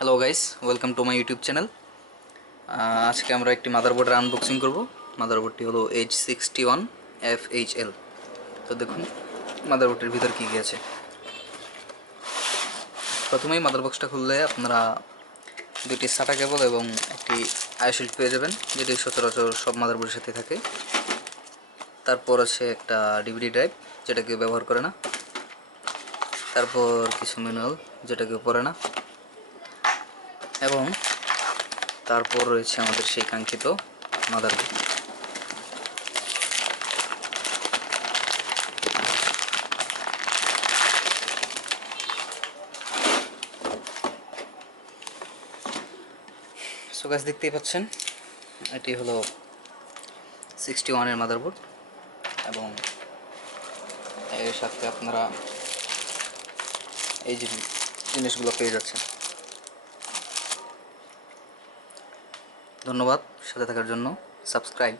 Hello guys, welcome to my YouTube channel. আজকে আমরা একটি মাদারবোর্ডের আনবক্সিং করব। মাদারবোর্ডটি হলো H61FHL। তো দেখুন মাদারবোর্ডের ভিতর কী কী আছে। প্রথমেই মাদারবক্সটা খুললে আপনারা দুটি সাটা কেবল এবং একটি আইশিল্ড পেয়ে যাবেন, যেটি সচরাচর সব মাদারবোর্ডের সাথে থাকে। তারপর আছে একটা ডিভিডি ড্রাইভ, যেটা কেউ ব্যবহার করে না। তারপর কিছু ম্যানুয়াল, যেটা কেউ পড়ে না। এবং তারপর রয়েছে আমাদের সেই কাঙ্ক্ষিত মাদারবোর্ড। সো গাইস, দেখতেই পাচ্ছেন এটি হলো 61-এর মাদারবোর্ড এবং এর সাথে আপনারা এই যে জিনিসগুলো পেয়ে যাচ্ছেন। ধন্যবাদ সাথে থাকার জন্য। সাবস্ক্রাইব।